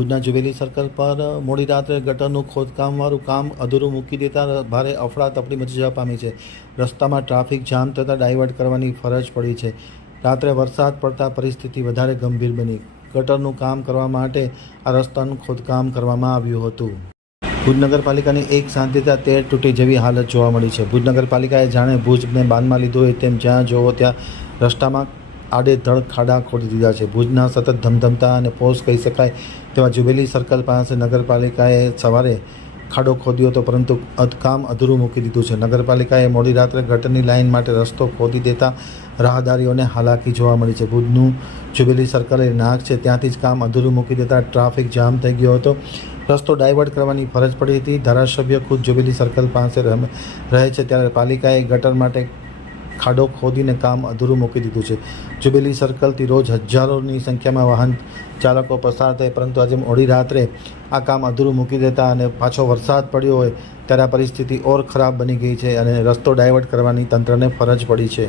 ભુજના jubilee circle પર મોડી રાત્રે ગટરનું ખોદકામવાળું કામ અધૂરું મૂકી દેતા ભારે અફડાતફડી મચી જવા પામી છે। રસ્તામાં ટ્રાફિક જામ થતાં ડાયવર્ટ કરવાની ફરજ પડી છે। રાત્રે વરસાદ પડતા પરિસ્થિતિ વધારે ગંભીર બની। ગટરનું કામ કરવા માટે આ રસ્તાનું ખોદકામ કરવામાં આવ્યું હતું। ભુજ નગરપાલિકાની એક શાંતિતા તેર તૂટી જેવી હાલત જોવા મળી છે। ભુજ નગરપાલિકાએ જાણે ભુજને બાંધમાં લીધું હોય તેમ જ્યાં જોવો ત્યાં રસ્તામાં આડેધડ ખાડા ખોદી દીધા છે। ભુજના સતત ધમધમતા અને પોશ કહી શકાય તેવા જુબેલી સર્કલ પાસે નગરપાલિકાએ સવારે ખાડો ખોદ્યો હતો, પરંતુ કામ અધૂરું મૂકી દીધું છે। નગરપાલિકાએ મોડી રાત્રે ગટરની લાઇન માટે રસ્તો ખોદી દેતા રાહદારીઓને હાલાકી જોવા મળી છે। ભુજનું જુબેલી સર્કલ એ નાક છે, ત્યાંથી જ કામ અધૂરું મૂકી દેતા ટ્રાફિક જામ થઈ ગયો હતો। રસ્તો ડાયવર્ટ કરવાની ફરજ પડી હતી। ધારાસભ્ય ખુદ જુબેલી સર્કલ પાસે રહે છે, ત્યારે પાલિકાએ ગટર માટે ખાડો ખોદીને કામ અધૂરું મૂકી દીધું છે। જુબેલી સર્કલથી રોજ હજારોની સંખ્યામાં વાહન ચાલકો પસાર થાય, પરંતુ આજે મોડી રાત્રે આ કામ અધૂરું મૂકી દેતા અને પાછો વરસાદ પડ્યો હોય ત્યારે આ પરિસ્થિતિ ઓર ખરાબ બની ગઈ છે અને રસ્તો ડાયવર્ટ કરવાની તંત્રને ફરજ પડી છે।